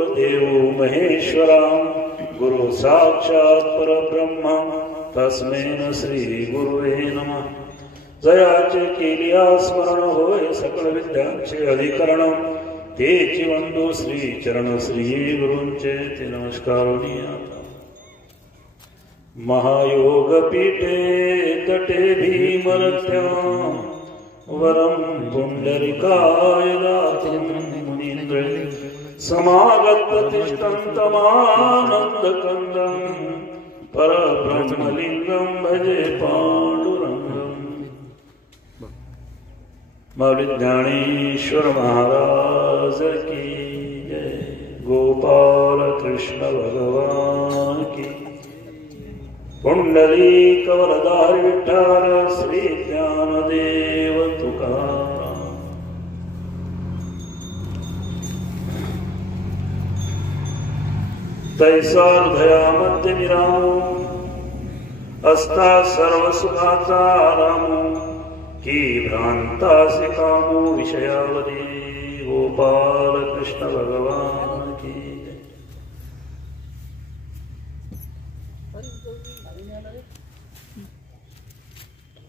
गुरुर्देवो महेश्वरा गुरु साक्षात परब्रह्म तस्मै श्री गुरुवे नमः. जयाचे केलिया स्मरण होय सकल विद्यांचे अधिकरण तेची वंदो श्री चरण श्री गुरूंचे ते नमस्कारोनिया. महायोग पीठे तटे भीमरत्या वरम पुंडरिकाय मुनींद्र समागत तिष्ठन्तमानंद कंदं परब्रह्मलिंगं भजे पांडुरंगं. माऊली ज्ञानेश्वर महाराज की जय. गोपाल कृष्ण भगवान की. पुंडलिक वरदारी विठ्ठल श्री ज्ञानदेव तुकाराम. तैसा हृदयामध्ये विरामो असता सर्व सुखाचा आरामो की भ्रांतासे कामो विषयावधी. गोपाल कृष्ण भगवान की.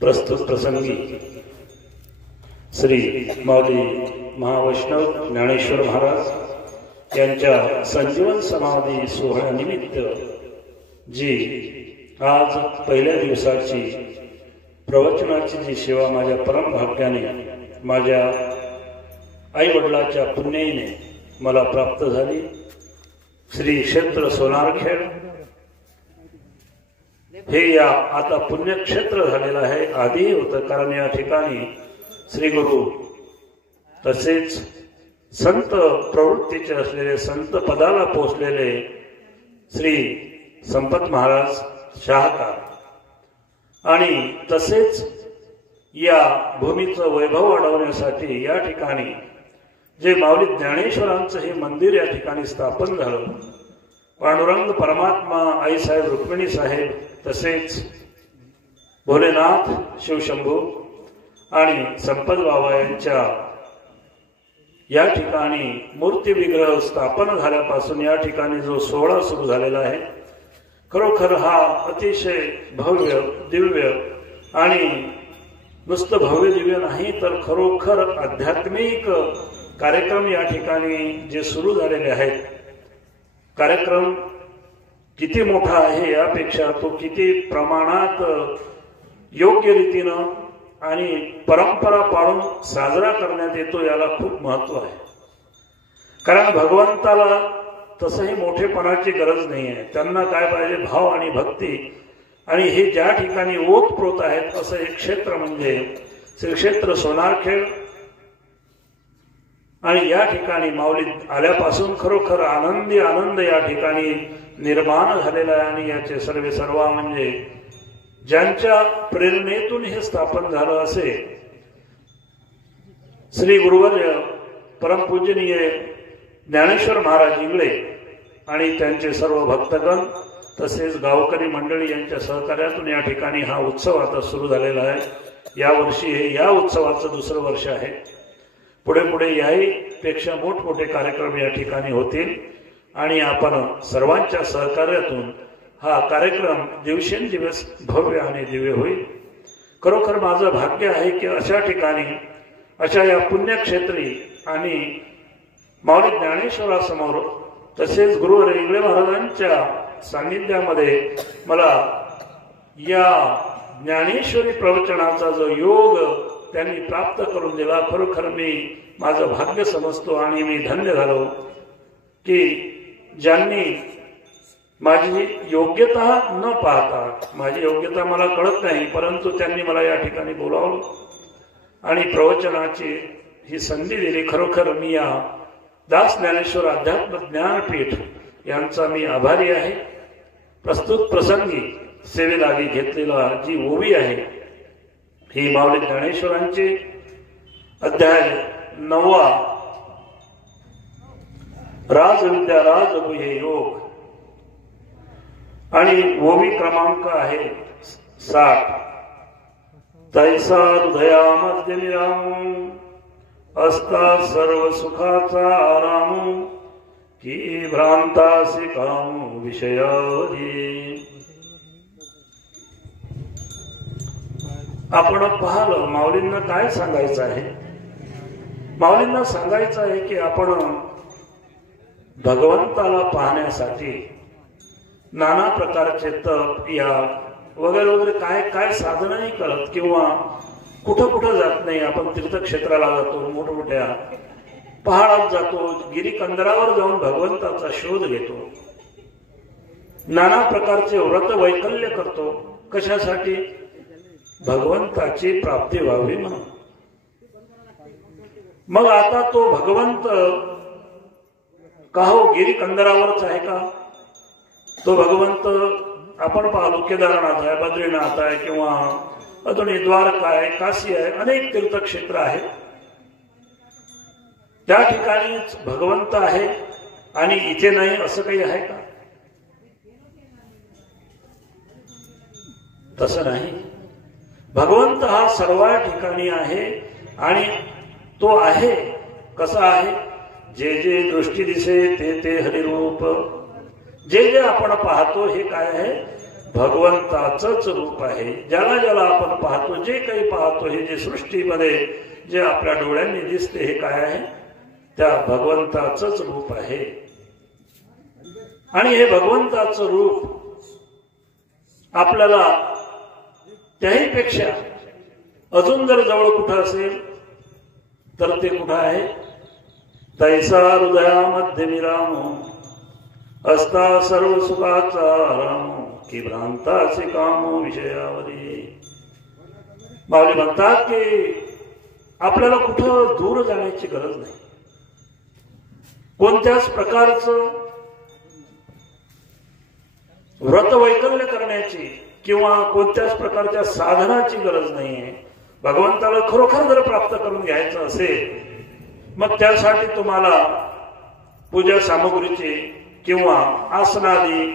प्रस्तुत प्रसंगी श्री माऊली महावैष्णव ज्ञानेश्वर महाराज यांच्या संजीवन समाधी सोहळ्यानिमित्त जी आज पहिल्या दिवसाची प्रवचनाची जी सेवा माझ्या परमभाग्याने माझ्या आई वडिलांच्या पुण्याईने मला प्राप्त झाली. श्री क्षेत्र सोनारखेड हे या आता पुण्यक्षेत्र झालेलं आहे. आधी होतं कारण या ठिकाणी श्री गुरु तसेच संत प्रवृत्तीचे असलेले संत पदाला पोचलेले श्री संपत महाराज शाहकार आणि तसेच या भूमीचं वैभव वाढवण्यासाठी या ठिकाणी जे माऊली ज्ञानेश्वरांचं हे मंदिर या ठिकाणी स्थापन झालं. पांडुरंग परमात्मा आईसाहेब रुक्मिणी साहेब तसेच भोलेनाथ शिवशंभू आणि संपत बाबा यांच्या या ठिकाणी मूर्ती विग्रह स्थापन झाल्यापासून या ठिकाणी जो सोहळा सुरू झालेला आहे खरोखर हा अतिशय भव्य दिव्य आणि नुसतं भव्य दिव्य नाही तर खरोखर आध्यात्मिक कार्यक्रम या ठिकाणी जे सुरू झालेले आहेत. कार्यक्रम किती मोठा आहे यापेक्षा तो किती प्रमाणात योग्य रीतीनं आणि परंपरा पाळून साजरा करण्यात येतो याला खूप महत्व आहे. कारण भगवंताला तसंही मोठेपणाची गरज नाही आहे. त्यांना काय पाहिजे भाव आणि भक्ती. आणि हे ज्या ठिकाणी ओतप्रोत आहेत असं एक क्षेत्र म्हणजे श्री क्षेत्र सोनारखेड. आणि या ठिकाणी माऊली आल्यापासून खरोखर आनंद या ठिकाणी निर्माण झालेला आहे. आणि याचे सर्व म्हणजे ज्यांच्या प्रेरणेतून हे स्थापन झालं असे श्री गुरुवर्य परमपूजनीय ज्ञानेश्वर महाराज इंगळे आणि त्यांचे सर्व भक्तगण तसेच गावकरी मंडळी यांच्या सहकार्यातून या ठिकाणी हा उत्सव आता सुरू झालेला आहे. यावर्षी हे या उत्सवाचं दुसरं वर्ष आहे. पुढे याही पेक्षा मोठमोठे कार्यक्रम या ठिकाणी होतील आणि आपण सर्वांच्या सहकार्यातून हा कार्यक्रम दिवसेंदिवस भव्य आणि दिव्य होईल. खरोखर माझं भाग्य आहे की अशा ठिकाणी अशा या पुण्यक्षेत्री आणि माऊली ज्ञानेश्वरासमोर तसेच गुरुवर इंगळे महाराजांच्या सान्निध्यामध्ये मला या ज्ञानेश्वरी प्रवचनाचा जो योग त्यांनी प्राप्त करून दिला खरोखर मी माझं भाग्य समजतो. आणि मी धन्य झालो की ज्यांनी माझी योग्यता न पाहता माझी योग्यता मला कळत नाही परंतु त्यांनी मला या ठिकाणी बोलावलं आणि प्रवचनाची ही संधी दिली. खरोखर मी या दास ज्ञानेश्वर अध्यात्म ज्ञानपीठ यांचा मी आभारी आहे. प्रस्तुत प्रसंगी सेवेलागी घेतलेला जी ओवी आहे ही माऊली ज्ञानेश्वरांची अध्याय 9 राजविद्या राजगुह्य योग आणि ओवी क्रमांक आहे 60. तैसा हृदयामध्ये विराम असता सर्व सुखाचा आराम की भ्रांतासी काम विषयावधी. आपण पाहिलं माऊलींना काय सांगायचं आहे. माऊलींना सांगायचं आहे की आपण भगवंताला पाहण्यासाठी नाना प्रकारचे तप या वगैरे वगैरे काय काय साधनही करत किंवा कुठं कुठं जात नाही. आपण तीर्थक्षेत्राला जातो, मोठमोठ्या पहाडात जातो, गिरीकंदरावर जाऊन भगवंताचा शोध घेतो, नाना प्रकारचे व्रत वैकल्य करतो. कशासाठी? भगवंताची प्राप्ती व्हावी म्हणून. मग आता तो भगवंत का हो गिरीकंदरावरच आहे का? तो भगवंत आपण पाहलो केदारनाथ आहे, बद्रीनाथ आहे किंवा अजून द्वारका आहे, काशी आहे, अनेक तीर्थक्षेत्र आहेत. त्या ठिकाणीच भगवंत आहे आणि इथे नाही असं काही आहे का? तसं नाही. भगवंत हा सर्व ठिकाणी आहे आणि तो आहे. कसा आहे? जे जे दृष्टी दिसे ते ते हरिरूप. जे जे आपण पाहतो हे काय आहे? भगवंताचंच रूप आहे. ज्याला ज्याला आपण पाहतो, जे काही पाहतो, हे जे सृष्टीमध्ये जे आपल्या डोळ्यांनी दिसते हे काय आहे? त्या भगवंताचंच रूप आहे. आणि हे भगवंताचं रूप आपल्याला त्याही पेक्षा अजून जर जवळ कुठं असेल तर ते कुठं आहे? तैसा हृदयामध्ये विराम असता सर्व सुखाचा राम की भ्रांताचे काम विषयावरी. माऊली म्हणतात की आपल्याला कुठं दूर जाण्याची गरज नाही. कोणत्याच प्रकारचं व्रत वैकल्य करण्याची किंवा कोणत्याच प्रकारच्या साधनाची गरज नाहीये. भगवंताला खरोखर जर प्राप्त करून घ्यायचं असेल मग त्यासाठी तुम्हाला पूजा सामुग्रीची किंवा आसनादी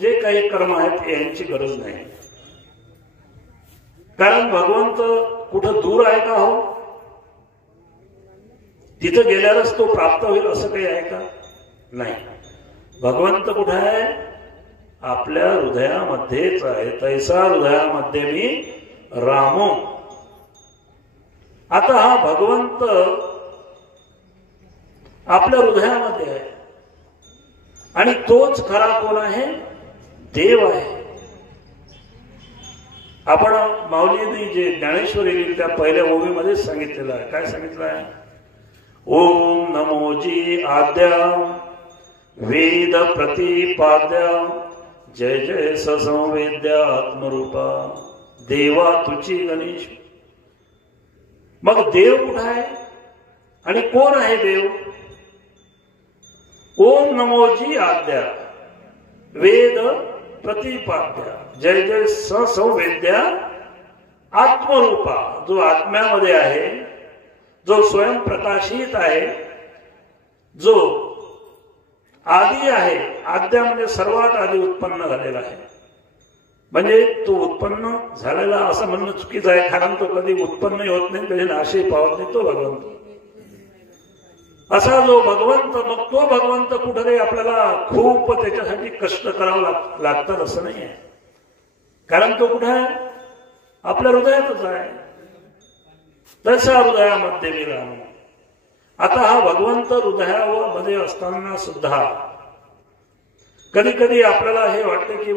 जे काही कर्म आहेत यांची गरज नाही. कारण भगवंत कुठं दूर आहे का? हो, तिथं गेल्यावरच तो प्राप्त होईल असं काही आहे का? नाही. भगवंत कुठं आहे? आपल्या हृदयामध्येच आहे. तैसा हृदयामध्ये मी रामो. आता हा भगवंत आपल्या हृदयामध्ये आहे आणि तोच खरा कोण आहे? देव आहे. आपण माऊलींनी जे ज्ञानेश्वरी लिहिली त्या पहिल्या ओवीमध्ये सांगितलेलं आहे. काय सांगितलं आहे? ओम नमोजी आद्या वेद प्रतिपाद्या जय जय ससंवेद्या आत्मरूपा देवा तुची गणेश. मग देव कुठं आहे आणि कोण आहे देव? ओम नमोजी आद्या वेद प्रतिपाद्या जय जय ससंवेद्या आत्मरूपा. जो आत्म्यामध्ये आहे, जो स्वयंप्रकाशित आहे, जो आदी आहे. आद्या म्हणजे सर्वात आधी उत्पन्न झालेला आहे. म्हणजे तो उत्पन्न झालेला असं म्हणणं चुकीचं आहे. कारण तो कधी उत्पन्नही होत नाही, कधी नाशही पावत नाही. तो भगवंत. असा जो भगवंत, मग तो भगवंत कुठेतरी आपल्याला खूप त्याच्यासाठी कष्ट करावं लागतात असं नाही आहे. कारण तो कुठे आहे? आपल्या हृदयातच आहे. तसा हृदयामध्ये विराम. आता हा भगवंत हृदयामध्ये असताना सुद्धा कधी कधी आपल्याला हे वाटतं की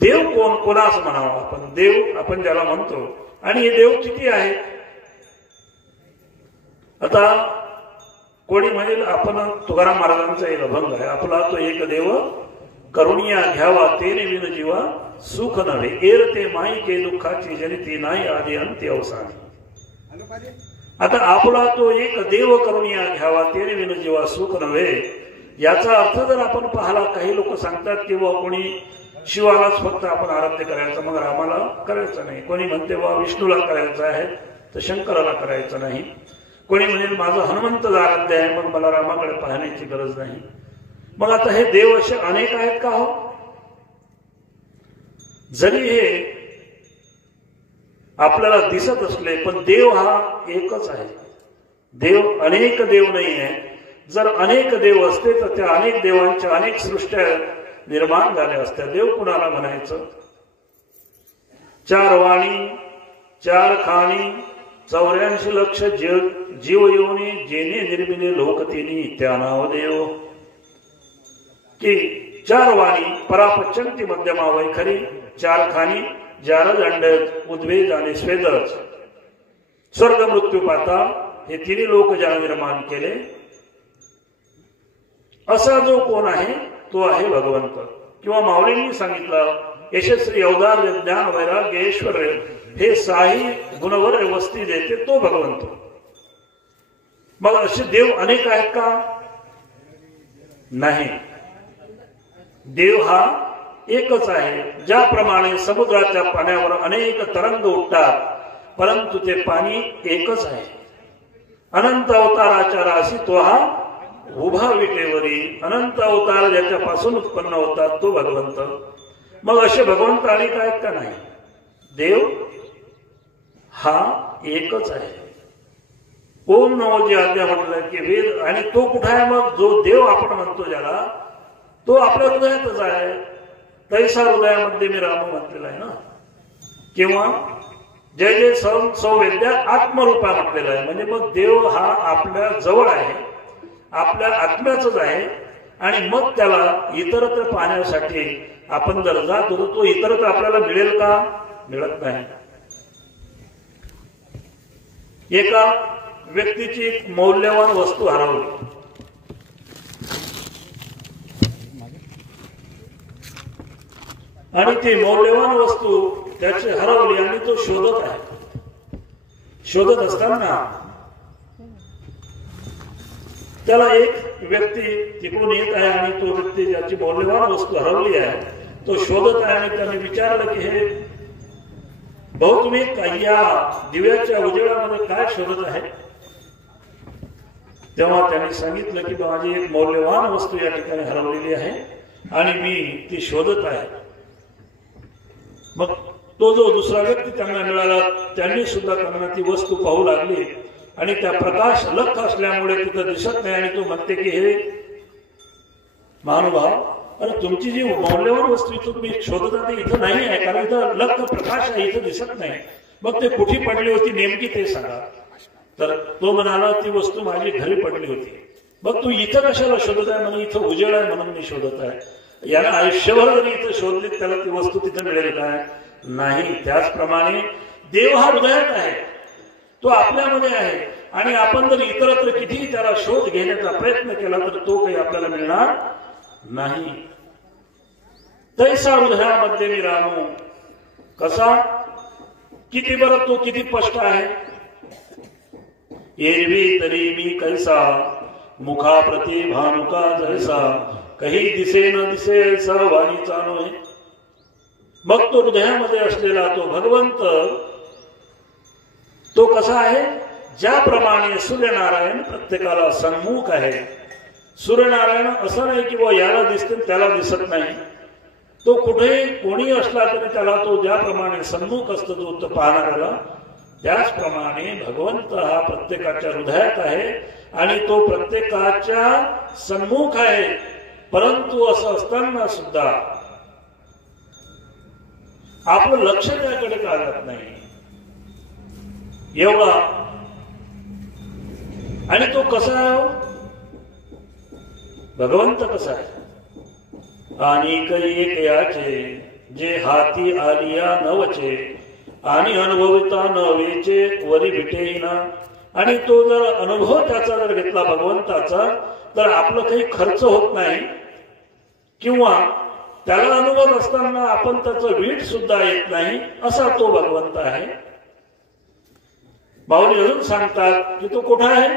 देव कोणास म्हणावा आपण? देव आपण ज्याला म्हणतो, आणि हे देव किती आहेत? आता कोणी म्हणेल आपण तुकाराम महाराजांचा एक अभंग आहे, आपला तो एक देव करुणिया घ्यावा तेने विन जीवा सुख नव्हे. एरते माई के दुःखाची जनिती नाही आधी अंती अवसानी. आता आपला तो एक देव करुणिया घ्यावा तेने विन जीवा सुख नव्हे, याचा अर्थ जर आपण पाहिला, काही लोक सांगतात की कोणी शिवालाच फक्त आपण आराध्य करायचं, मग रामाला करायचं नाही. कोणी म्हणते विष्णूला करायचं आहे तर शंकराला करायचं नाही. कोणी म्हणेल माझं हनुमंत आराध्य आहे, मग मला रामाकडे पाहण्याची गरज नाही. मग आता हे देव असे अनेक आहेत का? हो, जरी हे आपल्याला दिसत असले पण देव हा एकच आहे. देव अनेक देव नाही आहे. जर अनेक देव असते तर त्या अनेक देवांच्या अनेक सृष्ट्या निर्माण झाल्या असत्या. देव कुणाला म्हणायचं? 4 वाणी 4 खाणी 84 लक्ष जीव योनी जेने निर्मिले लोकतिनी त्या नाव देव. की 4 वाणी परापचंती मध्यमा वैखरी 4 खाणी जारद अंडज उद्वेज आणि स्वेदज स्वर्ग मृत्यू पाताळ हे तिन्ही लोक ज्याने निर्माण केले. असा जो कोण आहे तो आहे भगवंत. किंवा माऊलींनी सांगितलं यशस्वी अवतार ज्ञान वैराग्य ऐश्वर्य हे 6 गुणवर वस्ती देते तो भगवंत. मग असे देव अनेक आहेत का? नाही. देव हा एकच आहे. ज्याप्रमाणे समुद्राच्या पाण्यावर अनेक तरंग उठतात परंतु ते पाणी एकच आहे. अनंत अवताराच्या राशी तो हा उभा विटेवरी. अनंत अवतार ज्याच्यापासून उत्पन्न होतात तो भगवंत. मग असे भगवंत अनेक आहेत का? नाही. देव हा एकच आहे. ओम नमो जी आज्ञा म्हटलं की वेद. आणि तो कुठे आहे? मग जो देव आपण म्हणतो ज्याला तो आपल्या हृदयातच आहे. तैसा हृदयामध्ये मी राम म्हटलेला आहे ना. किंवा जय जय सौवेद्या आत्मरूपा म्हटलेला आहे. म्हणजे मग देव हा आपल्या जवळ आहे, आपल्या आत्म्याच आहे. आणि मग त्याला इतरत्र पाहण्यासाठी आपण जर जात होतो तो इतरत्र आपल्याला मिळेल का? मिळत नाही. एका व्यक्तीची एक मौल्यवान वस्तू हरवली. आणि ती मौल्यवान वस्तू त्याची हरवली आणि तो शोधत आहे. शोधत असताना त्याला एक व्यक्ती तिकडून येत आहे आणि तो व्यक्ती ज्याची मौल्यवान वस्तू हरवली आहे तो शोधत आहे. आणि त्याने विचारलं की हे भाऊ तुम्ही या दिव्याच्या उजेडामध्ये काय शोधत आहे? तेव्हा त्यांनी सांगितलं की माझी एक मौल्यवान वस्तू या ठिकाणी हरवलेली आहे आणि मी ती शोधत आहे. मग तो जो दुसरा व्यक्ती त्यांना मिळाला त्यांनी सुद्धा त्यांना ती वस्तू पाहू लागली आणि त्या प्रकाश लख असल्यामुळे तिथं दिसत नाही. आणि तो म्हणते की हे महानुभाव, अरे तुमची जी मौल्यवान वस्तू इथं तुम्ही शोधत आहे इथं नाही आहे, कारण इथं लख प्रकाश आहे, इथं दिसत नाही. मग ते कुठे पडली होती नेमकी ते सांगा. तर तो म्हणाला ती वस्तू माझी घरी पडली होती. मग तू इथं कशाला शोधत आहे? म्हणजे इथं उजेड आहे म्हणून मी शोधत आहे. याला आयुष्यभर जरी इथं शोधली त्याला ती वस्तू तिथं मिळेल काय? नाही. त्याचप्रमाणे देव हा हृदयात आहे, तो आपल्यामध्ये आहे. आणि आपण जर इतरत्र कितीही त्याला शोध घेण्याचा प्रयत्न केला तर तो काही आपल्याला मिळणार नाही. तैसा हृदयामध्ये मी रामू. कसा? किती बरं तो किती स्पष्ट आहे. एरवी तरी मी कैसा मुखा प्रति भानुका जैसा काही दिसे न दिसे ऐसा वाणीचा नव्हे. मग तो हृदयामध्ये असलेला तो भगवंत तो कसा आहे? ज्याप्रमाणे सूर्यनारायण प्रत्येकाला सन्मुख आहे. सूर्यनारायण असं नाही की याला दिसते त्याला दिसत नाही. तो कुठेही कोणी असला तरी त्याला तो ज्याप्रमाणे सन्मुख असतो तो पाहणाऱ्याला, त्याचप्रमाणे भगवंत हा प्रत्येकाच्या हृदयात आहे आणि तो प्रत्येकाच्या सन्मुख आहे. परंतु असं असताना सुद्धा आपलं लक्ष त्याकडे लागत नाही एवढा. आणि तो कसा आहे? भगवंत कसा आहे? आणि एक याचे जे हाती आलिया नवचे आणि अनुभविता नवेचे वरी भेटेना. आणि तो जर अनुभव त्याचा जर घेतला भगवंताचा तर आपलं काही खर्च होत नाही किंवा त्याला अनुभव असताना आपण त्याचं वीट सुद्धा येत नाही, असा तो भगवंत आहे. माऊली अजून सांगतात की तो कुठे आहे?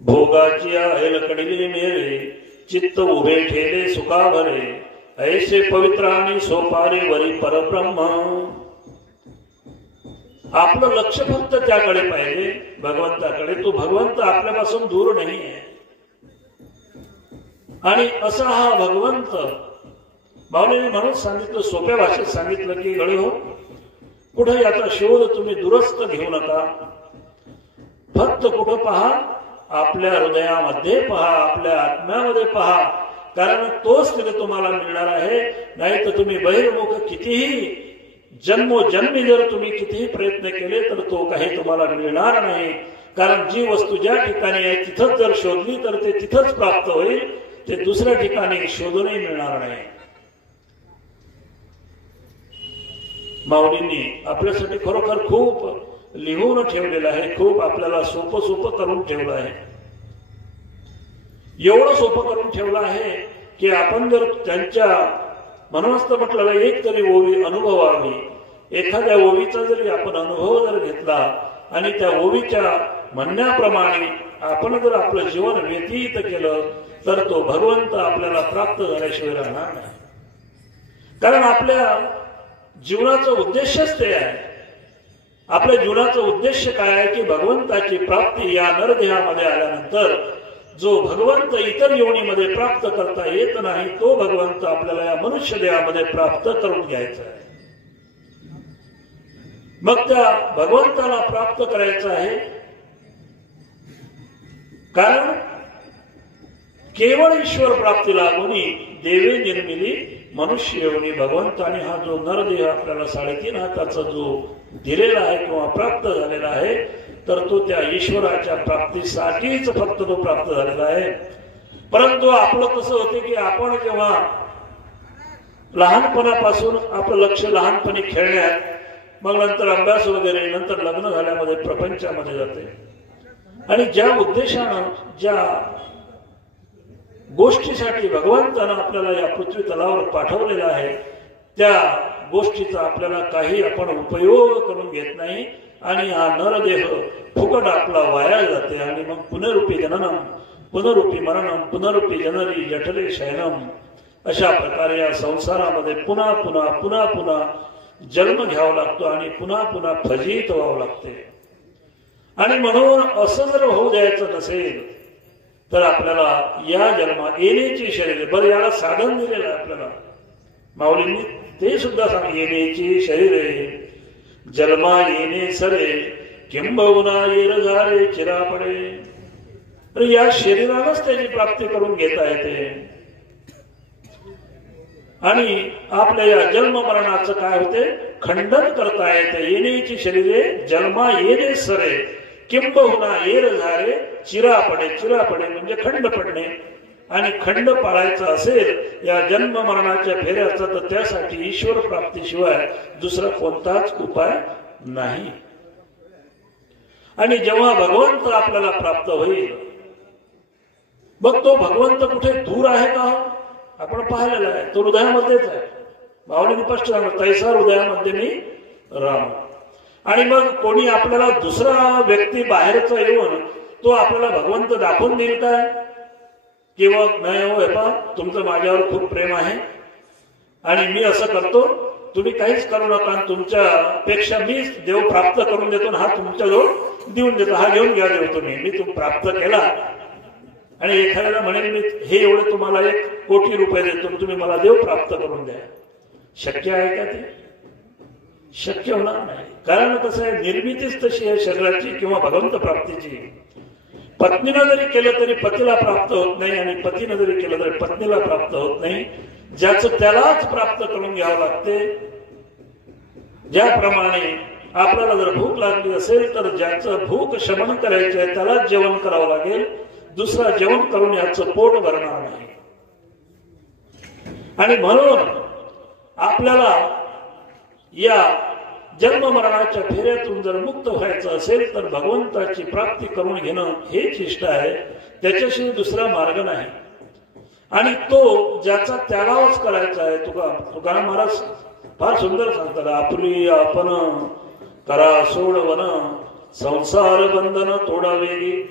भोगाची ऐलकडले मेरे चित्त उभे ठेले सुखा भरे ऐसे पवित्र आणि सोपारे वरी परब्रह्म. आपलं लक्ष फक्त त्याकडे पाहिजे, भगवंताकडे. तो भगवंत आपल्यापासून दूर नाही आहे. आणि असा हा भगवंत माऊलीने म्हणून सांगितलं, सोप्या भाषेत सांगितलं की गळे हो कुठे याचा शोध तुम्ही दुरस्त घेऊ नका. फक्त कुठं पहा आपल्या हृदयामध्ये पहा, आपल्या आत्म्यामध्ये पहा, कारण तोच तिथे तुम्हाला मिळणार आहे. नाही तर तुम्ही बहिर्मुख कितीही जन्मोजन्मी जर तुम्ही कितीही प्रयत्न केले तर तो काही तुम्हाला मिळणार नाही. कारण जी वस्तू ज्या ठिकाणी आहे तिथंच जर शोधली तर ते तिथंच प्राप्त होईल, ते दुसऱ्या ठिकाणी शोधूनही मिळणार नाही. माऊलींनी आपल्यासाठी खरोखर खूप लिहून ठेवलेलं आहे, खूप आपल्याला सोपं सोपं करून ठेवलं आहे. एवढं सोपं करून ठेवलं आहे की आपण जर त्यांच्या म्हणूनच म्हटलं एक तरी ओवी अनुभवावी. एखाद्या ओवीचा जरी आपण अनुभव जर घेतला आणि त्या ओवीच्या म्हणण्याप्रमाणे आपण जर आपलं जीवन व्यतीत केलं तर तो भगवंत आपल्याला प्राप्त झाल्याशिवाय राहणार नाही. कारण आपल्या जीवनाचं उद्देशच ते आहे. आपल्या जीवनाचं उद्देश काय आहे की भगवंताची प्राप्ती. या नरदेहामध्ये आल्यानंतर जो भगवंत इतर योनीमध्ये प्राप्त करता येत नाही तो भगवंत आपल्याला या मनुष्य देहामध्ये प्राप्त करून घ्यायचा आहे. मग त्या भगवंताला प्राप्त करायचं आहे. कारण केवळ ईश्वर प्राप्ती लागूनी देवे निर्मिली मनुष्य योनी. भगवंताने हा जो नरदेह आपल्याला 3.5 हाताचा जो दिलेला आहे किंवा प्राप्त झालेला आहे तर तो त्या ईश्वराच्या प्राप्तीसाठीच फक्त तो प्राप्त झालेला आहे. परंतु आपलं कसं होते की आपण जेव्हा लहानपणापासून आपलं लक्ष लहानपणी खेळण्यात, मग नंतर अभ्यास वगैरे, नंतर लग्न झाल्यामध्ये प्रपंचामध्ये जाते आणि ज्या उद्देशानं ज्या गोष्टीसाठी भगवंतानं आपल्याला या पृथ्वी तलावर पाठवलेला आहे त्या गोष्टीचा आपल्याला काही आपण उपयोग करून घेत नाही आणि हा नरदेह फुकट आपला वाया जाते. आणि मग पुनरुपी जननम पुनरुपी मरणम पुनरुपी जनरी जठरे शयनम अशा प्रकारे या संसारामध्ये पुन्हा पुन्हा पुन्हा पुन्हा जन्म घ्यावा लागतो आणि पुन्हा पुन्हा फजित व्हावं लागते. आणि म्हणून असं जर होऊ द्यायचं नसेल तर आपल्याला या जन्मात येण्याची शरीर, बरं याला साधन दिलेलं आहे आपल्याला माऊलींनी, ते सुद्धा सांग. येण्याची शरीरे जन्मा येणे सरे किंबहुना येर झारे चिरापडे. तर या शरीरालाच त्याची प्राप्ती करून घेता येते. आणि आपल्या या जन्म मरणाचं काय होते, खंडन करता येते. येण्याची शरीरे जन्मा येणे सरे किंबहुना येर झारे चिरापडे. चिरापडे म्हणजे खंड पडणे. आणि खंड पाळायचा असेल या जन्म मरणाच्या फेऱ्याचा तर त्यासाठी ईश्वर प्राप्तीशिवाय दुसरा कोणताच उपाय नाही. आणि जेव्हा भगवंत आपल्याला प्राप्त होईल मग तो भगवंत कुठे दूर आहे का आपण पाहिलेला आहे. तो हृदयामध्येच आहे. माऊलीने स्पष्ट सांगितलं तैसा हृदयामध्ये मी राम. आणि मग कोणी आपल्याला दुसरा व्यक्ती बाहेरचा येऊन तो आपल्याला भगवंत दाखवून देईल काय, किंवा नाही हो हेपा तुमचं माझ्यावर खूप प्रेम आहे आणि मी असं करतो, तुम्ही काहीच करू नका, तुमच्यापेक्षा मी देव प्राप्त करून देतो, हा तुमच्याजवळ देऊन देतो, हा घेऊन घ्या देव तुम्ही, मी तुम प्राप्त केला. आणि एखाद्याला म्हणेल मी हे एवढे तुम्हाला 1 कोटी रुपये देतो, तुम्ही मला देव प्राप्त करून द्या. शक्य आहे का ते? शक्य होणार नाही. कारण कसं आहे, निर्मितीच तशी आहे शरीराची किंवा भगवंत प्राप्तीची. पत्नीनं जरी केलं तरी पतीला प्राप्त होत नाही आणि पतीनं जरी केलं तरी पत्नीला प्राप्त होत नाही. ज्याचं त्यालाच प्राप्त करून घ्यावं लागते. ज्याप्रमाणे आपल्याला जर भूक लागली असेल तर ज्याचं भूक शमन करायचं आहे त्यालाच जेवण करावं लागेल. दुसरा जेवण करून याचं पोट भरणार नाही. आणि म्हणून आपल्याला या जन्म मरणाच्या फेऱ्यातून जर मुक्त व्हायचं असेल तर भगवंताची प्राप्ती करून घेणं हेच इष्ट आहे. त्याच्याशिवाय दुसरा मार्ग नाही. आणि तो ज्याचा त्यागाच करायचा आहे. तुकाराम महाराज फार सुंदर सांगतात, आपली आपण करा सोडवन संसार बंधन तोडावे.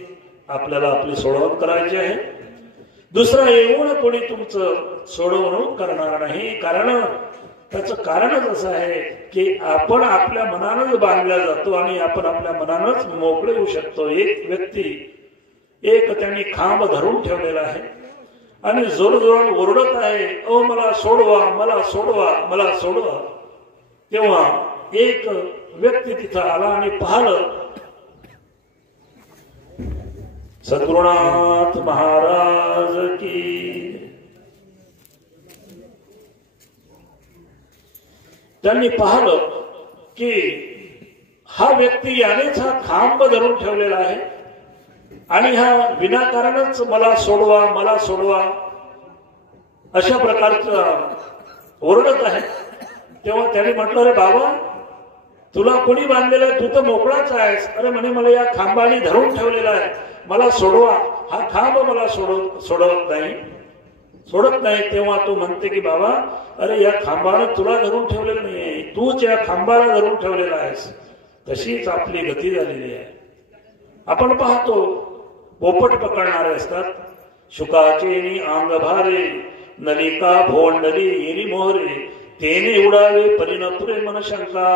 आपल्याला आपली सोडवणूक करायची आहे. दुसरा येऊन कोणी तुमचं सोडवणूक करणार नाही. कारण त्याचं कारणच असं आहे की आपण आपल्या मनानच बांधल्या जातो आणि आपण आपल्या मनानच मोकळे होऊ शकतो. एक व्यक्ती त्यांनी खांब धरून ठेवलेला आहे आणि जोरजोरात ओरडत आहे, ओ मला सोडवा, मला सोडवा, मला सोडवा. तेव्हा एक व्यक्ती तिथं आला आणि पाहिलं, सद्गुरुनाथ महाराज की। त्यांनी पाहिलं की हा व्यक्ती यानेच हा खांब धरून ठेवलेला आहे आणि हा विनाकारणच मला सोडवा मला सोडवा अशा प्रकारचं ओरडत आहे। तेव्हा त्याने म्हटलं, अरे बाबा तुला कोणी बांधलेलं आहे, तू तर मोकळाच आहेस। अरे म्हणे, मला या खांबाने धरून ठेवलेला आहे, मला सोडवा, हा खांब मला सोडत नाही। तेव्हा तो म्हणते की बाबा, अरे या खांबाने तुला धरून ठेवलेलं नाहीये, तूच या खांबाला धरून ठेवलेला आहेस। तशीच आपली गती झालेली आहे। आपण पाहतो पोपट पकडणारे असतात, शुकाचे अंग भारे नलिका भोंडली येरी मोहरे तेने उडावे परिणपुरे मन शंका।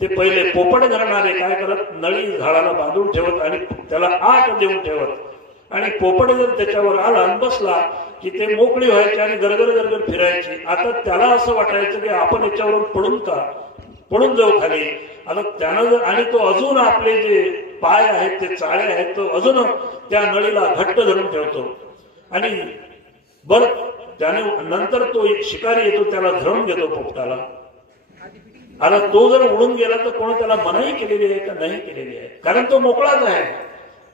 ते पहिले पोपट धरणारे काय करत, नळी झाडाला बांधून ठेवत आणि त्याला आठ देऊन ठेवत आणि पोपट जर त्याच्यावर आला आणि बसला की ते मोकळी व्हायची आणि गरगर फिरायची। आता त्याला असं वाटायचं की आपण याच्यावरून पडून जाऊ खाली। आता त्यानं जर आणि तो अजून आपले जे पाय आहेत ते चाळे आहेत तो अजून त्या नळीला घट्ट धरून ठेवतो आणि बर त्याने नंतर तो एक शिकारी येतो, त्याला धरून घेतो पोपटाला। आता तो जर उडून गेला तर कोणी त्याला मनाई केलेली आहे का? नाही केलेली आहे, कारण तो मोकळाच आहे।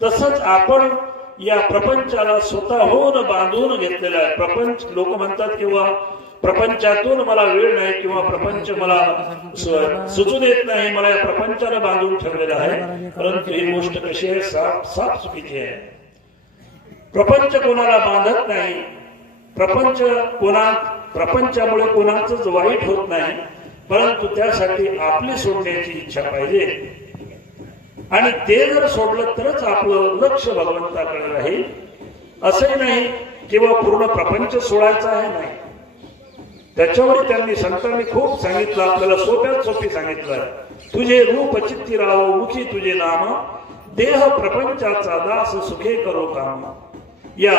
तसंच आपण या प्रपंचाला स्वतःहून बांधून घेतलेला आहे। प्रपंच लोक म्हणतात किंवा प्रपंचातून मला वेळ नाही किंवा प्रपंच मला सुचू देत नाही, मला या प्रपंचाला बांधून ठेवलेला आहे। परंतु ही गोष्ट कशी आहे, साफ चुकीची आहे। प्रपंच कोणाला बांधत नाही, प्रपंचामुळे कोणाचंच वाईट होत नाही, परंतु त्यासाठी आपली सोडण्याची इच्छा पाहिजे आणि ते जर सोडलं तरच आपलं लक्ष भगवंताकडे राहील। असंही नाही किंवा पूर्ण प्रपंच सोडायचा आहे, नाही। त्याच्यावर त्यांनी संतांनी खूप सांगितलं, आपल्याला सोप्यात सोपी सांगितलं, तुझे रूप चित्ती राहो मुखी तुझे नाम देह प्रपंचाचा दास सुखे करो काम। या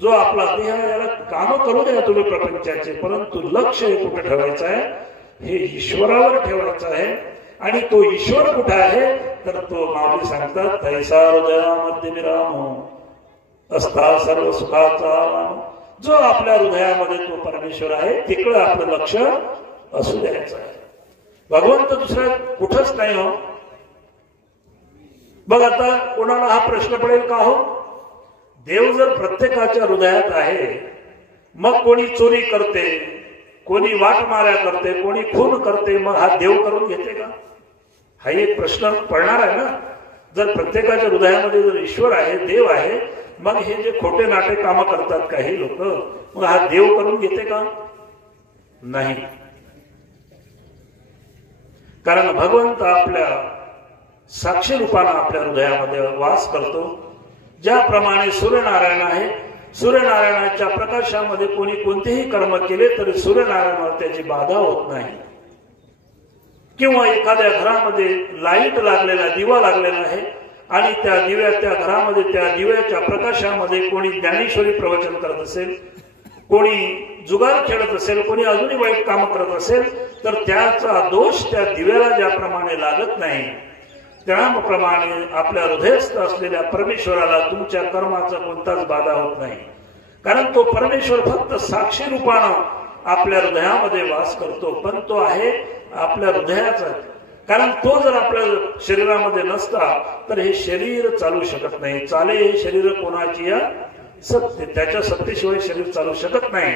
जो आपला देह याला काम करू द्या तुम्ही प्रपंचाचे, परंतु लक्ष हे कुठे ठेवायचं आहे, हे ईश्वरावर ठेवायचं आहे। आणि तो ईश्वर कुठे आहे तर तो माऊली सांगतात, तैसा हृदयामध्ये विराम असता सर्व सुखाचा। जो आपल्या हृदयामध्ये तो परमेश्वर आहे तिकडे आपलं लक्ष असू द्यायचं आहे। भगवंत दुसऱ्या कुठंच नाही हो। बघ आता कोणाला हा प्रश्न पडेल का हो, देव जर प्रत्येकाच्या हृदयात आहे, मग कोणी चोरी करते, कोणी वाटमाऱ्या करते, कोणी खून करते, मग हा देव करून घेते का? हा एक प्रश्न पडणार आहे ना। जर प्रत्येकाच्या हृदयामध्ये जर ईश्वर आहे, देव आहे, मग हे जे खोटे नाटे काम करतात काही लोक, मग हा देव करून घेते का? नाही। कारण भगवंत आपल्या साक्षी रूपाने आपल्या हृदयामध्ये वास करतो। ज्याप्रमाणे सूर्यनारायण आहे, सूर्यनारायणाच्या प्रकाशामध्ये कोणी कोणतेही कर्म केले तरी सूर्यनारायणावर त्याची बाधा होत नाही। किंवा एखाद्या घरामध्ये लाईट लागलेला, दिवा लागलेला आहे आणि त्या घरामध्ये त्या दिव्याच्या प्रकाशामध्ये कोणी ज्ञानेश्वरी प्रवचन करत असेल, कोणी जुगार खेळत असेल, कोणी अजूनही वाईट काम करत असेल, तर त्याचा दोष त्या दिव्याला ज्याप्रमाणे लागत नाही, त्याप्रमाणे आपल्या हृदयस्थ असलेल्या परमेश्वराला तुमच्या कर्माचा कोणताच बाधा होत नाही। कारण तो परमेश्वर फक्त साक्षी रूपानं आपल्या हृदयामध्ये वास करतो, पण तो आहे आपल्या हृदयाचा। कारण तो जर आपल्या शरीरामध्ये नसता तर हे शरीर चालू शकत नाही। चाले हे शरीर कोणाची या सत्य, त्याच्या सत्तेशिवाय शरीर चालू शकत नाही।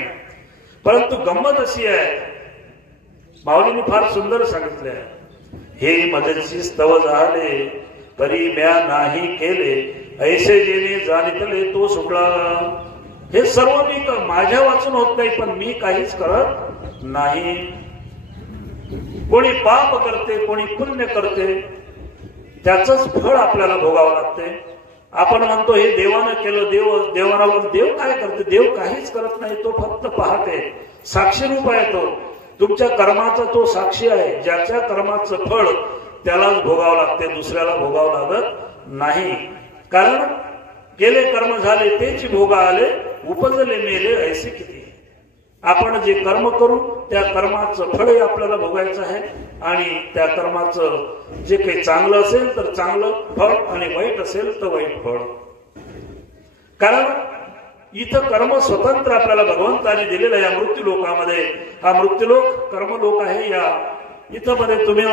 परंतु गंमत अशी आहे, माऊलींनी फार सुंदर सांगितले आहे, हे मजसी स्तव झाले परी म्या नाही केले, ऐसे जेने जाणितले तो सुटला। हे सर्व मी माझ्या वाचून होत नाही, पण मी काहीच करत नाही। कोणी पाप करते, कोणी पुण्य करते, त्याचंच फळ आपल्याला भोगावं लागते। आपण म्हणतो हे देवानं केलं, देवाला देव काय करते? देव काहीच करत नाही, तो फक्त पाहते, साक्षी रूप आहे। तो तुमच्या कर्माचा तो साक्षी आहे। ज्याच्या कर्माचं फळ त्यालाच भोगावं लागते, दुसऱ्याला भोगावं लागत नाही। कारण केले कर्म झाले तेच भोगा आले, उपजले मेले ऐसे किती। आपण जे कर्म करू त्या कर्माचं फळही आपल्याला भोगायचं आहे आणि त्या कर्माचं जे काही चांगलं असेल तर चांगलं फळ आणि वाईट असेल तर वाईट फळ. कारण इथं कर्म स्वतंत्र आपल्याला भगवंताने दिलेलं आहे. या मृत्यूलोकामध्ये हा मृत्यूलोक कर्मलोक आहे. या इथं मध्ये तुम्ही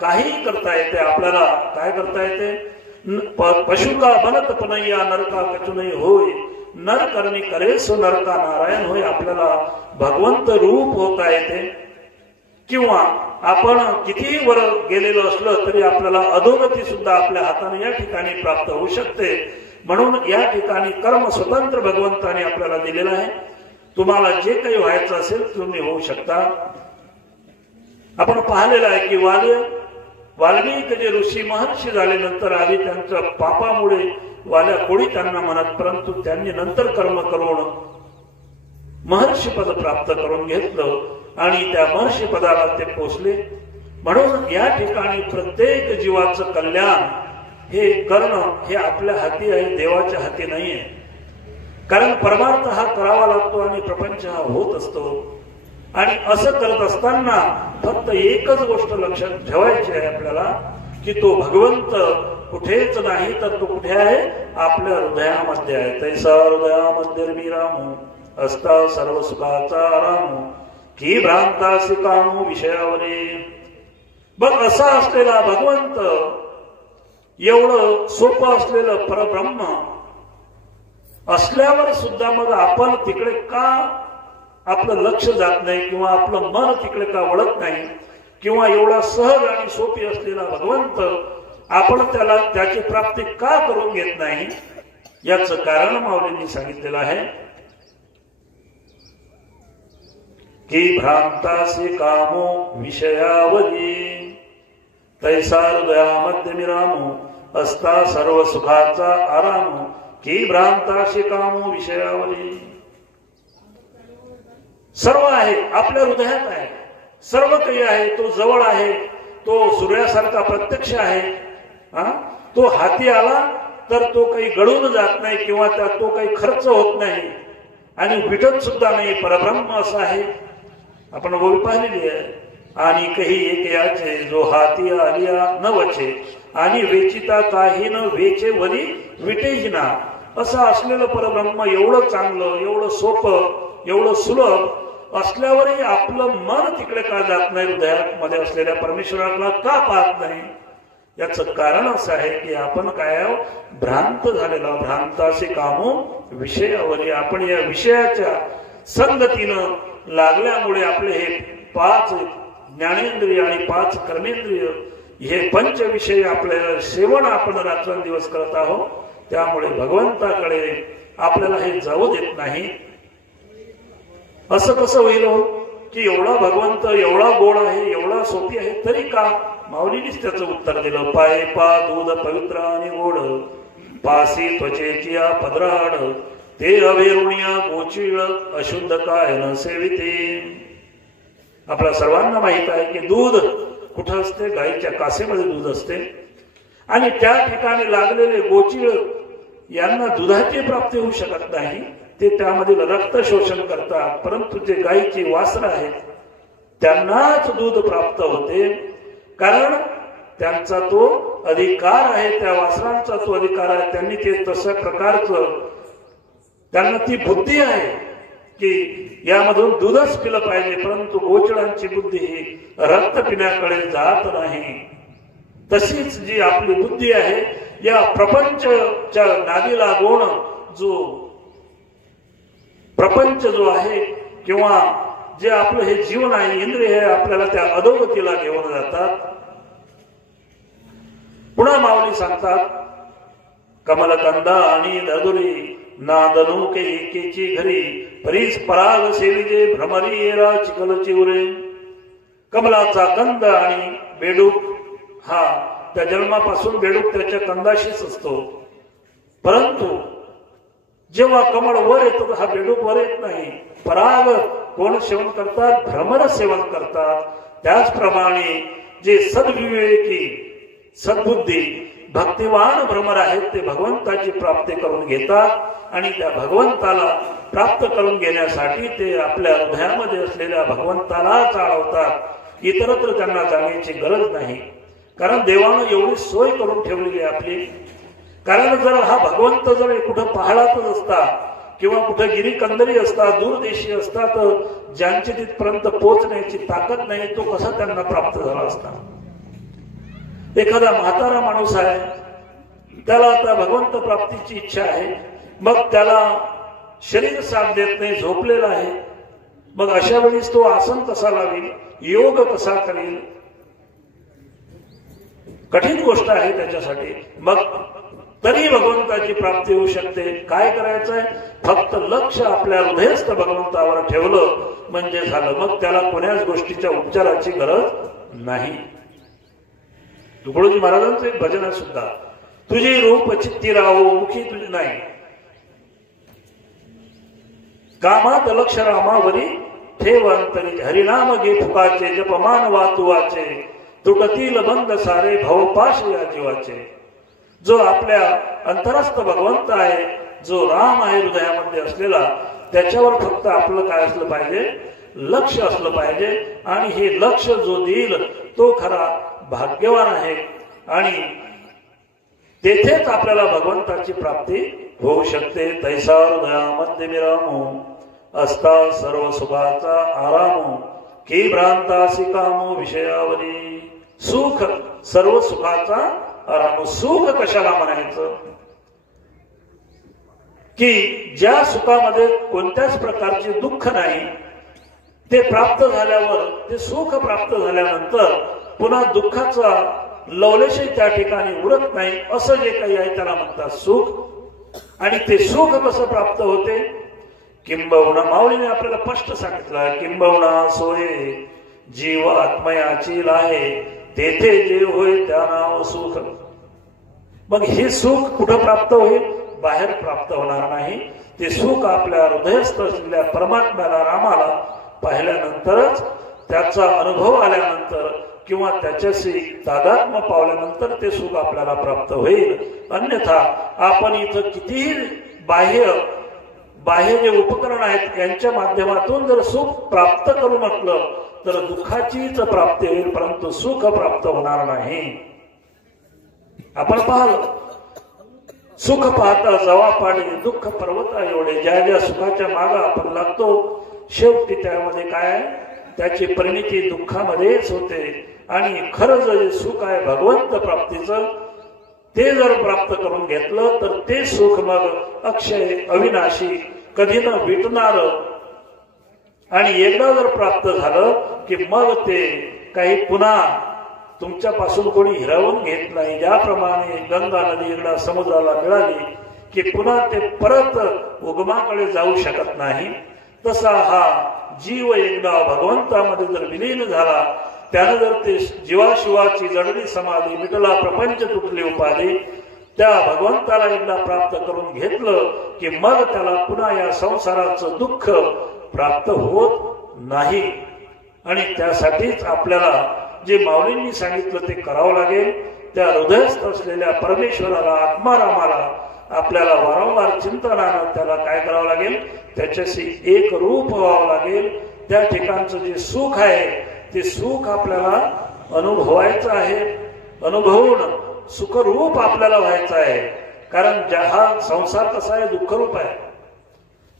काहीही करता येते. आपल्याला काय करता येते? पशुका बनत पनैया नरका कचू नाही होय, नर करणी करे सो नरका नारायण होय. आपल्याला भगवंत रूप होता येते. किंवा आपण कितीही वर गेलेलो असलं तरी आपल्याला अधोगती सुद्धा आपल्या हाताने या ठिकाणी प्राप्त होऊ शकते. म्हणून या ठिकाणी कर्म स्वतंत्र भगवंताने आपल्याला दिलेलं आहे. तुम्हाला जे काही व्हायचं असेल तुम्ही होऊ शकता. आपण पाहिलेलं आहे की वाल्मिक जे ऋषी महर्षी झाल्यानंतर आधी त्यांच्या पापामुळे वाल्या कोळी त्यांना म्हणत, परंतु त्यांनी नंतर कर्म करून महर्षी पद प्राप्त करून घेतलं आणि त्या महर्षी पदाला ते पोचले. म्हणून या ठिकाणी प्रत्येक जीवाचं कल्याण हे करणं हे आपल्या हाती आहे, देवाच्या हाती नाहीये. कारण परमार्थ हा करावा लागतो आणि प्रपंच हा होत असतो. आणि असं करत असताना फक्त एकच गोष्ट लक्षात ठेवायची आहे आपल्याला की तो भगवंत कुठेच नाही तर तो कुठे आहे? आपल्या हृदयामध्ये आहे. तैसा हृदयामध्ये मी रामू असता सर्व सुखाचा आराम की भ्रांतासी कामू विषयावरे. बघ असा असलेला भगवंत, एवढं सोपं असलेलं परब्रह्म असल्यावर सुद्धा मग आपण तिकडे का आपलं लक्ष जात नाही किंवा आपलं मन तिकडे का वळत नाही? किंवा एवढा सहज आणि सोपी असलेला भगवंत आपण त्याची प्राप्ती का करून घेत नाही? याचं कारण माऊलींनी सांगितलेलं आहे की भ्रांतासी कामो विषयावरी तैसा हृदयामध्ये मिरामो असता सर्व सुखाचा आराम की भ्रांतासी कामो विषयावरी. सर्व आहे आपल्या हृदयात आहे, सर्व काही आहे. तो जवळ आहे, तो सूर्यासारखा प्रत्यक्ष आहे. तो हाती आला तर तो काही गळून जात नाही किंवा तो काही खर्च होत नाही आणि विटत सुद्धा नाही. परब्रह्म असं आहे. आपण बोल पाहिलेली आहे. आणि काही एक याचे जो हाती आलिया न वचे आणि वेचिता काही न वेचे वरी विटेजना. असं असलेलं परब्रह्म एवढं चांगलं, एवढं सोपं, एवढं सुलभ असल्यावरही आपलं मन तिकडे का जात नाही? हृदयामध्ये असलेल्या परमेश्वराला का पाहत नाही? याचं कारण असं आहे की आपण काय भ्रांत झालेला. भ्रांतासी कामो विषयावरी. आपण या विषयाच्या संगतीनं लागल्यामुळे आपले हे 5 ज्ञानेंद्रिय आणि 5 कर्मेंद्रिय हे पंच विषय आपल्याला सेवन आपण रात्रंदिवस करत आहोत. त्यामुळे भगवंताकडे आपल्याला हे जाऊ देत नाही. असं कसं होईल की एवढा भगवंत एवढा गोड आहे, एवढा सोपी आहे, तरी का? माऊलीनीच त्याचं उत्तर दिलं. पाय पा दूध पवित्र आणि गोड पासी त्वचेची पदराड ते अवेरुणिया गोचिळ अशुद्ध काय न सेविते. आपल्या सर्वांना माहित आहे की दूध कुठं असते? गाईच्या कासेमध्ये दूध असते. आणि त्या ठिकाणी लागलेले गोचिळ यांना दुधाची प्राप्ती होऊ शकत नाही. ते त्यामधील रक्त शोषण करतात. परंतु जे गायीची वासरं आहेत त्यांनाच दूध प्राप्त होते. कारण त्यांचा तो अधिकार आहे, त्या वासरांचा तो अधिकार आहे. त्यांनी ते तशा प्रकारचं त्यांना ती बुद्धी आहे की यामधून दूधच पिलं पाहिजे. परंतु गोचडांची बुद्धी ही रक्त पिण्याकडे जात नाही. तशीच जी आपली बुद्धी आहे या प्रपंचच्या नादी लागून जो प्रपंच जो आहे किंवा जे आपलं हे जीवन आहे, इंद्रिय आहे, आपल्याला त्या अधोगतीला घेऊन जातात. पुन्हा माऊली सांगतात कमलकंदा आणि ददुरी नादनु के एकेची घरी परीस पराग सेविजे भ्रमरी येरा चिखल चिवरे. कमलाचा कंद आणि बेडूक हा त्या जन्मापासून बेडूक त्याच्या कंदाशीच असतो. परंतु जेव्हा कमळ वर येतो हा बेडूक वर येत नाही. पराग कोण सेवन करतात? भ्रमर सेवन करतात. त्याचप्रमाणे जे सद्विवेकी सद्बुद्धी भक्तिवान भ्रमर आहेत ते भगवंताची प्राप्ती करून घेतात आणि त्या भगवंताला प्राप्त करून घेण्यासाठी ते आपल्या हृदयामध्ये असलेल्या भगवंताला चालवतात. इतरत्र त्यांना जाण्याची गरज नाही. कारण देवानं एवढी सोय करून ठेवलेली आहे आपली. कारण जर हा भगवंत जर कुठं पहाडातच असता किंवा कुठं गिरीकंदरी असता, दूरदेशी असता, तर ज्यांची तिथपर्यंत पोहोचण्याची ताकद नाही तो कसा त्यांना प्राप्त झाला असता. एखादा म्हातारा माणूस आहे, त्याला आता भगवंत प्राप्तीची इच्छा आहे, मग त्याला शरीर साथ देत नाही, झोपलेला आहे. मग अशा वेळेस तो आसन कसा लावेल, योग कसा करेल, कठीण गोष्ट आहे त्याच्यासाठी. मग तरी भगवंताची प्राप्ती होऊ शकते. काय करायचंय, फक्त लक्ष आपल्या हृदयस्थ भगवंतावर ठेवलं म्हणजे झालं. मग त्याला कोण्याच गोष्टीच्या उपचाराची गरज नाही. तुकडोजी महाराजांचं एक भजन आहे सुद्धा, तुझे रूप चित्ती राहो मुखी तुझे नाही, कामात लक्ष रामावरी ठेव अंतरी, हरिनाम घे फुकाचे जपमान वाचुवाचे, तुटतील बंद सारे भवपाश या जीवाचे. जो आपल्या अंतरस्थ भगवंत आहे, जो राम आहे हृदयामध्ये असलेला, त्याच्यावर फक्त आपलं काय असलं पाहिजे, लक्ष असलं पाहिजे. आणि हे लक्ष जो देईल तो खरा भाग्यवान आहे आणि तेथेच आपल्याला भगवंताची प्राप्ती होऊ शकते. तैसा हृदयामध्ये विरामो असता सर्व सुखाचा आरामो, की भ्रांतासी कामो विषयावरी. सुख सर्व सुखाचा आराम. सुख कशाला म्हणायचं, की ज्या सुखामध्ये कोणत्याच प्रकारचे दुःख नाही, ते प्राप्त झाल्यावर, ते सुख प्राप्त झाल्यानंतर पुन्हा दुःखाचा लवलेशही त्या ठिकाणी उरत नाही, असं जे काही आहे त्याला म्हणतात सुख. आणि ते सुख कसं प्राप्त होते, किंबहुना माऊलीने आपल्याला स्पष्ट सांगितलं, किंबहुना सोये जीव आत्मयाची लाहे, तेथे जे होय त्या नाव सुख. मग हे सुख कुठं प्राप्त होईल, बाहेर प्राप्त होणार नाही. ते सुख आपल्या हृदयस्थ असलेल्या परमात्म्याला, रामाला पाहिल्यानंतरच, त्याचा अनुभव आल्यानंतर किंवा त्याच्याशी तादात्म्य पावल्यानंतर ते सुख आपल्याला प्राप्त होईल. अन्यथा आपण इथं कितीही बाह्य जे उपकरण आहेत यांच्या माध्यमातून जर सुख प्राप्त करू म्हटलं तर दुःखाचीच प्राप्ती होईल, परंतु सुख प्राप्त होणार नाही. आपण पाहिलं, सुख पाहता जवा पाडे दुःख पर्वता एवढे. ज्या ज्या सुखाच्या मागे आपण लागतो, शेवटी त्यामध्ये काय आहे, त्याची परिणिती दुःखामध्येच होते. आणि खरं जे सुख आहे भगवंत प्राप्तीचं, ते जर प्राप्त करून घेतलं तर ते सुख मग अक्षय अविनाशी, कधी न विटणार. आणि एकदा जर प्राप्त झालं की मग ते काही पुन्हा तुमच्यापासून कोणी हिरावून घेत नाही. ज्याप्रमाणे गंगा नदी एकदा समुद्राला मिळाली की पुन्हा ते परत उगमाकडे जाऊ शकत नाही, तसा हा जीव एकदा भगवंतामध्ये जर विलीन झाला, त्यानं जर ते जीवाशिवाची जडली समाधी, मिटला प्रपंच तुटली उपाधी, त्या भगवंताला एकदा प्राप्त करून घेतलं की मग त्याला पुन्हा या संसाराचं दुःख प्राप्त होत नाही. आणि त्यासाठीच आपल्याला जे माऊलींनी सांगितलं ते करावं लागेल. त्या हृदयस्थ असलेल्या परमेश्वराला, आत्मारामाला आपल्याला वारंवार चिंतनानं त्याला काय करावं लागेल, त्याच्याशी एक रूप व्हावं लागेल. त्या ठिकाणचं जे सुख आहे ते सुख आपल्याला अनुभवायचं आहे. अनुभवून सुखरूप आपल्याला व्हायचं आहे. कारण हा संसार कसा आहे, दुःखरूप आहे.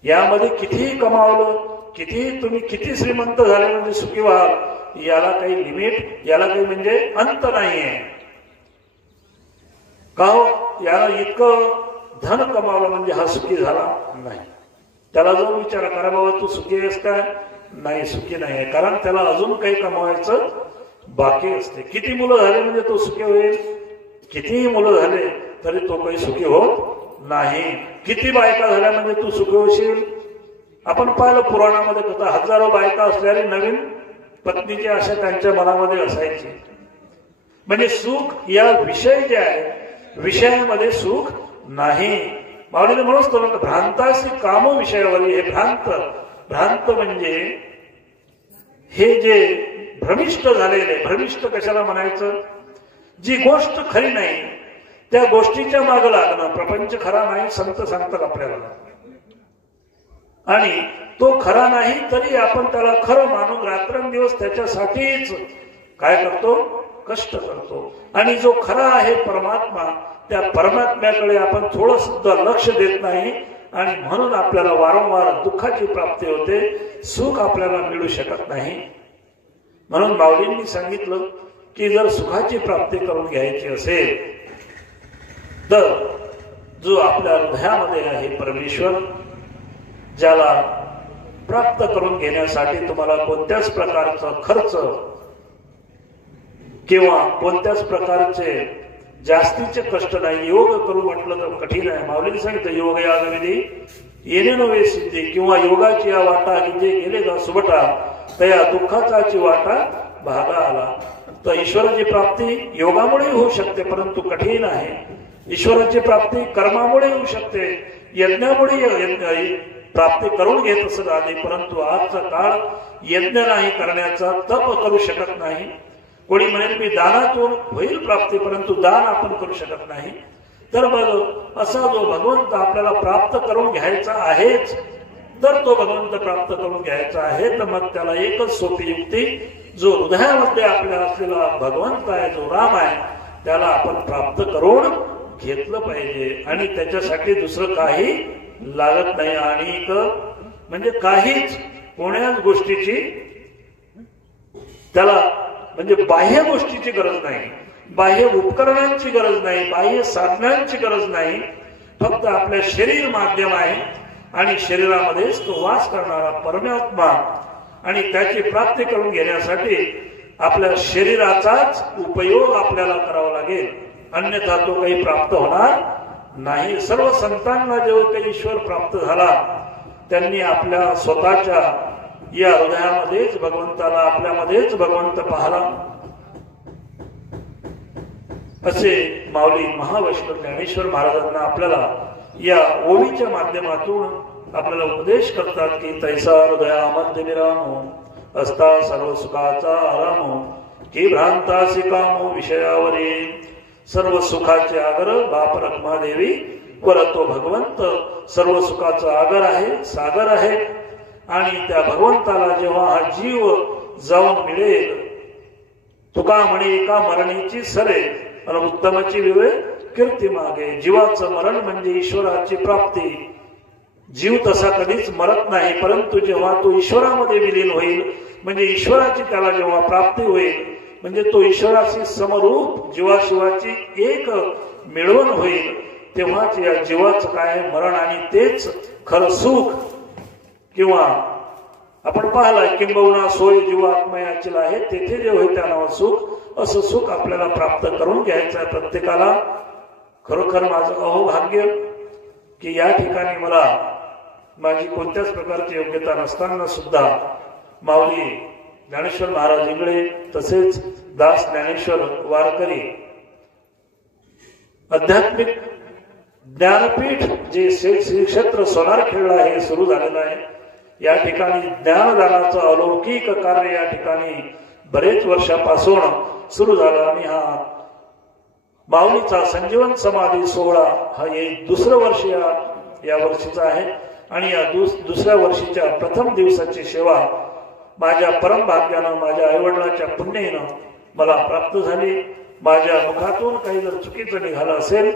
यामध्ये कितीही कमावलं, कितीही तुम्ही किती श्रीमंत झाले म्हणजे सुखी व्हाल, याला काही लिमिट, याला काही म्हणजे अंत नाहीये. का हो, याला इतकं धन कमावलं म्हणजे हा सुखी झाला नाही. त्याला जो विचार करा, बाबा तू सुखी आहेस काय, नाही सुखी नाही आहे. कारण त्याला अजून काही कमवायचं बाकी असते. किती मुलं झाले म्हणजे तो सुखी होईल, कितीही मुलं झाले तरी तो काही सुखी होत नाही. किती बायका झाल्या म्हणजे तू सुखी होशील. आपण पाहिलं पुराणामध्ये कथा, हजारो बायका असल्याने नवीन पत्नीची आशा त्यांच्या मनामध्ये असायची. म्हणजे सुख या विषय जे आहे, विषयामध्ये सुख नाही. माऊलीने म्हणूनच तो भ्रांतासी कामो विषयावरी. हे भ्रांत म्हणजे हे जे भ्रमिष्ट झालेले. भ्रमिष्ट कशाला म्हणायचं, जी गोष्ट खरी नाही त्या गोष्टीच्या मागे लागणं. प्रपंच खरा नाही संत सांगतात आपल्याला, आणि तो खरा नाही तरी आपण त्याला खरं मानून रात्रंदिवस त्याच्यासाठीच काय करतो, कष्ट करतो. आणि जो खरा आहे परमात्मा, त्या परमात्म्याकडे आपण थोडं सुद्धा लक्ष देत नाही, आणि म्हणून आपल्याला वारंवार दुःखाची प्राप्ती होते, सुख आपल्याला मिळू शकत नाही. म्हणून माऊलींनी सांगितलं की जर सुखाची प्राप्ती करून घ्यायची असेल तर जो आपल्या हृदयामध्ये आहे परमेश्वर, ज्याला प्राप्त करून घेण्यासाठी तुम्हाला कोणत्याच प्रकारचा खर्च किंवा कोणत्याच प्रकारचे जास्तीचे कष्ट नाही. योग करू म्हटलं तर कठीण आहे. माऊलींनी सांगितलं योग यागविधी येणे नव्हे सिद्धी, किंवा योगाची या वाटा जे गेले जा सुबटा तया दुःखाचाची वाटा भागा आला. तर ईश्वराची प्राप्ती योगामुळे होऊ शकते, परंतु कठीण आहे. ईश्वराची प्राप्ती कर्मामुळे होऊ शकते, यज्ञामुळे प्राप्ती करून घेत असत आधी, परंतु आजचा काळ यज्ञ नाही करण्याचा, तप करू शकत नाही. कोणी म्हणेल मी दानातून होईल प्राप्ती, परंतु दान आपण करू शकत नाही. तर बघ असा जो भगवंत आपल्याला प्राप्त करून घ्यायचा आहेच, तर तो भगवंत प्राप्त करून घ्यायचा आहे, तर मग त्याला एकच सोपी युक्ती, जो हृदयामध्ये आपल्या असलेला भगवंत आहे, जो राम आहे, त्याला आपण प्राप्त करून घेतलं पाहिजे. आणि त्याच्यासाठी दुसरं काही लागत नाही. आणि म्हणजे काहीच कोण्याच गोष्टीची त्याला म्हणजे बाह्य गोष्टीची गरज नाही, बाह्य उपकरणांची गरज नाही, बाह्य साधनांची गरज नाही. फक्त आपल्या शरीर माध्यम आहे, आणि शरीरामध्येच तो वास करणारा परमात्मा, आणि त्याची प्राप्ती करून घेण्यासाठी आपल्या शरीराचाच उपयोग आपल्याला करावा लागेल, अन्यथा तो काही प्राप्त होणार नाही. सर्व संतांना जेव्हा काही ईश्वर प्राप्त झाला, त्यांनी आपल्या स्वतःच्या या हृदयामध्येच भगवंताला, आपल्यामध्येच भगवंत पाहला. असे माऊली महावैष्णव ज्ञानेश्वर महाराजांना आपल्याला या ओवीच्या माध्यमातून आपल्याला उपदेश करतात की तैसा हृदयामध्ये विरामो असता सर्व सुखाचा आरामो, की भ्रांतासी कामो विषयावरी सर्व सुखाचे आगर बाप रखमादेवी वर. तो भगवंत सर्व सुखाचा आगर आहे, सागर आहे. आणि त्या भगवंताला जेव्हा हा जीव जाऊन मिळेल, तुका म्हणे एका मरणीची सरे आणि उत्तमाची विवे कीर्ती मागे. जीवाचं मरण म्हणजे ईश्वराची प्राप्ती. जीव तसा कधीच मरत नाही, परंतु जेव्हा तो ईश्वरामध्ये विलीन होईल, म्हणजे ईश्वराची त्याला जेव्हा प्राप्ती होईल, म्हणजे तो ईश्वराशी समरूप जीवाशिवाची एक मिळवण होईल, तेव्हाच या जीवाचं काय मरण, आणि तेच खरं सुख. किंवा आपण पाहिला किंबहुना सोय जीव आत्मयाची आहे, तेथे जे होईल त्या नावात सुख. असं सुख आपल्याला प्राप्त करून घ्यायचं आहे प्रत्येकाला. खरोखर माझं अहोभाग्य की या ठिकाणी मला माझी कोणत्याच प्रकारची योग्यता नसताना सुद्धा माऊली ज्ञानेश्वर महाराज इंगळे, तसेच दास ज्ञानेश्वर वारकरी आध्यात्मिक ज्ञानपीठ जे श्री क्षेत्र सोनारखेडला हे सुरू झालेलं आहे. या ठिकाणी ज्ञानदानाचं अलौकिक कार्य या ठिकाणी बरेच वर्षापासून सुरू झालं, आणि हा माऊलीचा संजीवन समाधी सोहळा हा दुसरं वर्ष या वर्षीचा आहे. आणि या दुसऱ्या वर्षीच्या प्रथम दिवसाची सेवा माझ्या परमभाग्यानं, माझ्या आईवडिलांच्या पुण्यानं मला प्राप्त झाली. माझ्या मुखातून काही जर चुकीचं निघालं असेल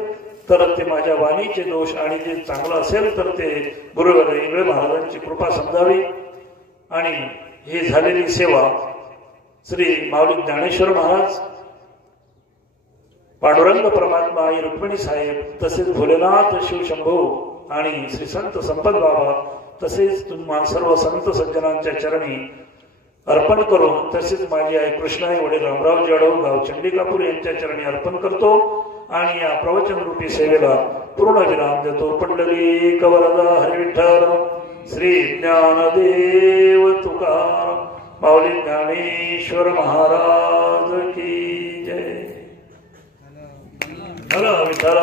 तर ते माझ्या वाणीचे दोष, आणि जे चांगलं असेल तर ते गुरुवर इंगळे महाराजांची कृपा समजावी. आणि ही झालेली सेवा श्री माऊली ज्ञानेश्वर महाराज, पांडुरंग परमात्मा, आई रुक्मिणी साहेब, तसेच भोलेनाथ शिवशंभू आणि श्री संत संपत बाबा, तसेच तुम्हा सर्व संत सज्जनांच्या चरणी अर्पण करून, तसेच माझी आई कृष्णाई वडील रामराव जडव गाव चंडिकापूर यांच्या चरणी अर्पण करतो. आणि या प्रवचन रूपी सेवेला पूर्ण विराम देतो. पंढरी कवरदा हरी विठ्ठल श्री ज्ञानदेव तुकाराम माऊली ज्ञानेश्वर महाराज की जय. विठ्ठल.